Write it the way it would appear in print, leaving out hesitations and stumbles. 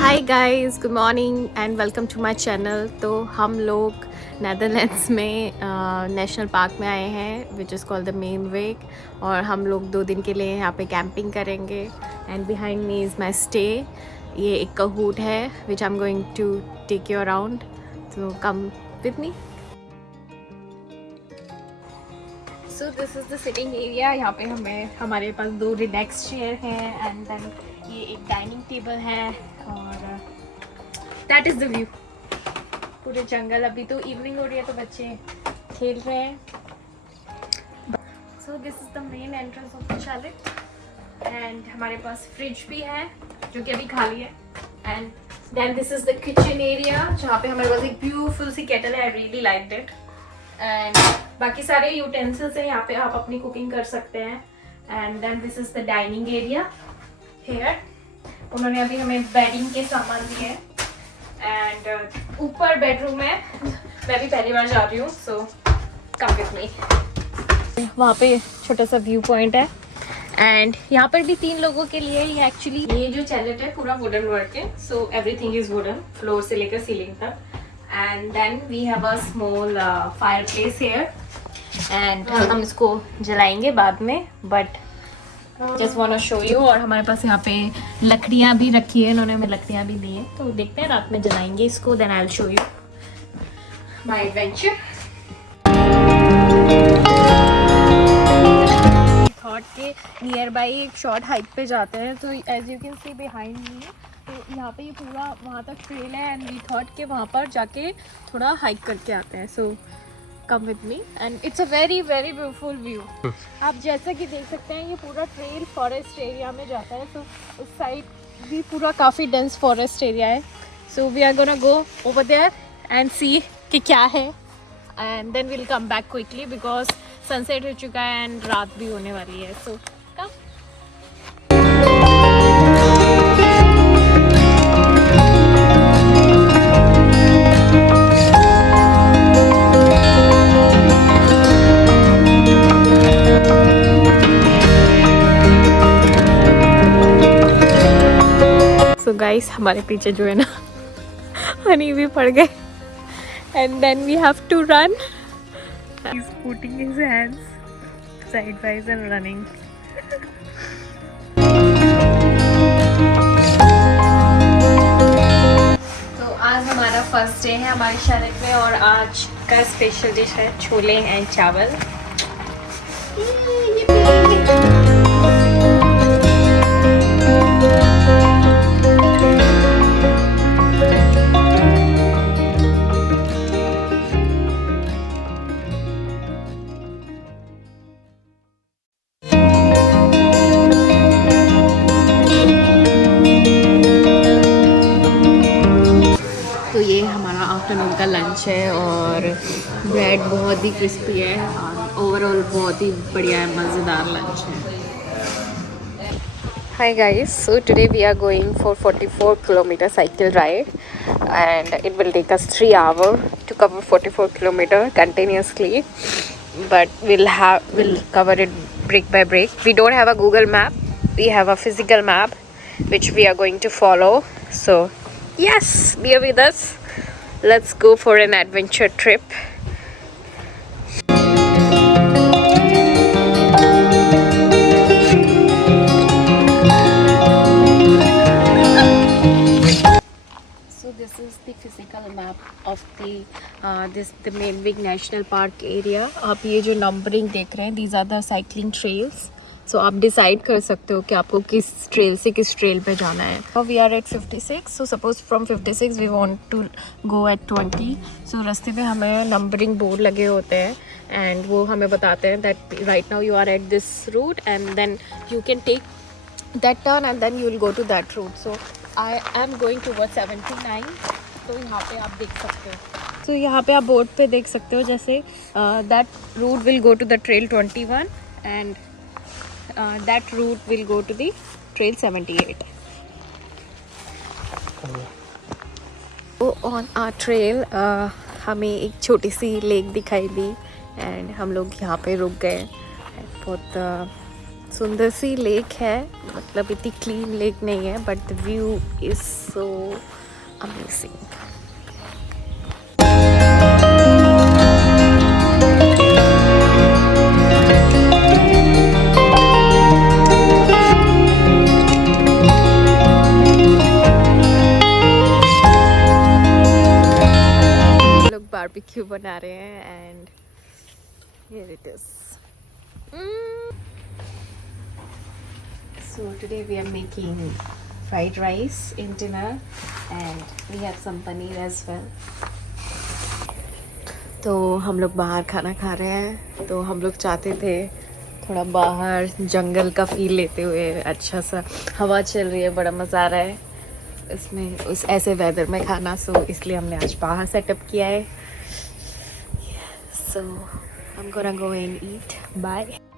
Hi guys, good morning and welcome to my channel. तो हम लोग नेदरलैंड्स में नेशनल पार्क में आए हैं विच इज़ कॉल्ड द मेनवेग, और हम लोग 2 दिन के लिए यहाँ पे कैंपिंग करेंगे। And behind me is my stay. ये एक कहूट है which I am going to take you around, तो come with me. So this is the sitting area. यहाँ पे हमारे पास 2 रिलैक्स चेयर हैं एंड देन ये एक डाइनिंग टेबल है और दैट इज़ द व्यू। पूरे जंगल, अभी तो इवनिंग हो रही है तो बच्चे खेल रहे हैं। सो this is the main entrance of the chalet and हमारे पास फ्रिज भी है जो कि अभी खाली है। And then this is the kitchen area जहाँ पे हमारे पास एक ब्यूटीफुल सी केटल है। I really liked it. And बाकी सारे यूटेंसिल्स हैं यहाँ पे, आप अपनी कुकिंग कर सकते हैं। And then this is the dining area here. उन्होंने अभी हमें बेडिंग के सामान दिए हैं। एंड ऊपर बेडरूम है, मैं भी पहली बार जा रही हूँ, सो कम विद मी। वहाँ पे छोटा सा व्यू पॉइंट है एंड यहाँ पर भी 3 लोगों के लिए ये एक्चुअली ये जो चैलेट है पूरा वुडन वर्क है। So everything is wooden, floor से लेकर सीलिंग तक। And then we have a small fireplace here and हम इसको जलाएंगे बाद में, but just want to show you. और हमारे पास यहाँ पे लकड़ियाँ भी रखी है, इन्होंने हमें लकड़ियाँ भी दी है, तो देखते हैं रात में जलाएंगे इसको। Then I will show you my adventure. Thought के नियर बाई एक शॉर्ट हाइक पे जाते हैं, तो as you can see behind me, तो यहाँ पे ये पूरा वहाँ तक ट्रेल है एंड वी थॉट के वहाँ पर जाके थोड़ा हाइक करके आते हैं। So come with me and it's a very very beautiful view. आप जैसा कि देख सकते हैं ये पूरा ट्रेल फॉरेस्ट एरिया में जाता है, तो उस साइड भी पूरा काफ़ी डेंस फॉरेस्ट एरिया है। So we are gonna go over there and see कि क्या है, and then will come back quickly because sunset हो चुका है एंड रात भी होने वाली है। सो कम। सो गाइस, हमारे पीछे जो है ना हनी भी पड़ गए and then we have to run. He is putting his hands side wise and running. तो आज हमारा फर्स्ट डे है हमारे शहर में और आज का स्पेशल डिश है छोले एंड चावल। तो ये हमारा आफ्टरनून का लंच है और ब्रेड बहुत ही क्रिस्पी है और ओवरऑल बहुत ही बढ़िया है, मज़ेदार लंच है। Hi guys, so today we are going for 44-kilometer cycle ride and it will take us 3 hours to cover 44 kilometer continuously, but we'll cover it break by break. We don't have a Google map, we have a physical map which we are going to follow. So yes, bear with us. Let's go for an adventure trip. So this is the physical map of the Meinweg National Park area. आप ये जो numbering देख रहे हैं, these are the cycling trails. सो आप decide कर सकते हो कि आपको किस ट्रेल से किस ट्रेल पे जाना है। We are at 56, so suppose from 56 we want to go at 20। So रास्ते में हमें नंबरिंग बोर्ड लगे होते हैं एंड वो हमें बताते हैं that right now you are at this route and then you can take that turn and then you will go to that route. So I am going toward 79। तो यहाँ पे आप देख सकते हो, तो यहाँ पे आप बोर्ड पे देख सकते हो जैसे that route will go to the trail 21 and that route will go to the trail 78. So on our trail हमें एक छोटी सी लेक दिखाई दी एंड हम लोग यहाँ पे रुक गए। बहुत सुंदर सी लेक है, मतलब इतनी क्लीन लेक नहीं है, but the view is so amazing. लोग बारबेक्यू बना रहे हैं and here it is. So today we are making fried rice in dinner and we have some paneer as well. तो हम लोग बाहर खाना खा रहे हैं, तो हम लोग चाहते थे थोड़ा बाहर जंगल का फील लेते हुए, अच्छा सा हवा चल रही है, बड़ा मज़ा आ रहा है इसमें उस ऐसे वेदर में खाना। सो इसलिए हमने आज बाहर सेटअप किया है। सो I'm gonna go and eat. Bye.